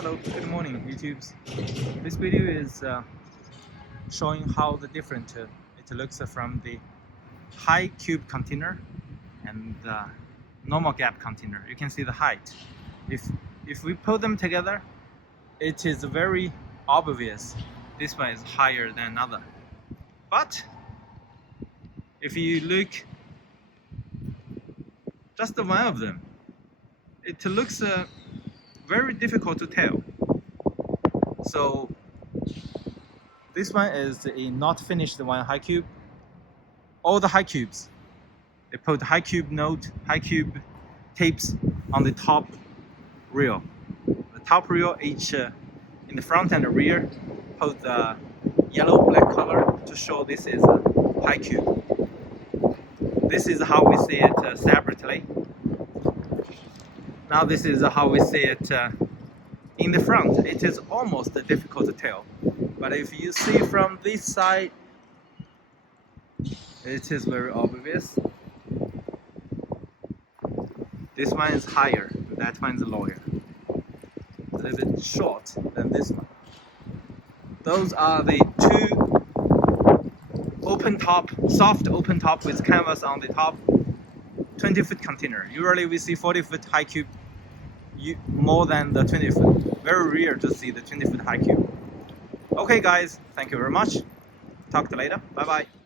Hello, good morning YouTubes. This video is showing how the different it looks from the high cube container and the normal gap container. You can see the height. If we put them together, it is very obvious this one is higher than another. But if you look just one of them, it looks very difficult to tell. So this one is a not finished one high cube. All the high cubes, they put high cube tapes on the top rail. The top rail each in the front and the rear put the yellow black color to show this is a high cube. This is how we see it separately. Now this is how we see it in the front. It is almost difficult to tell, but if you see from this side, it is very obvious. This one is higher, that one is lower. A little bit short than this one. Those are the two open top, soft open top with canvas on the top, 20-foot container. Usually we see 40-foot high cube more than the 20-foot. Very rare to see the 20-foot high cube. Okay guys, thank you very much. Talk to you later. Bye bye.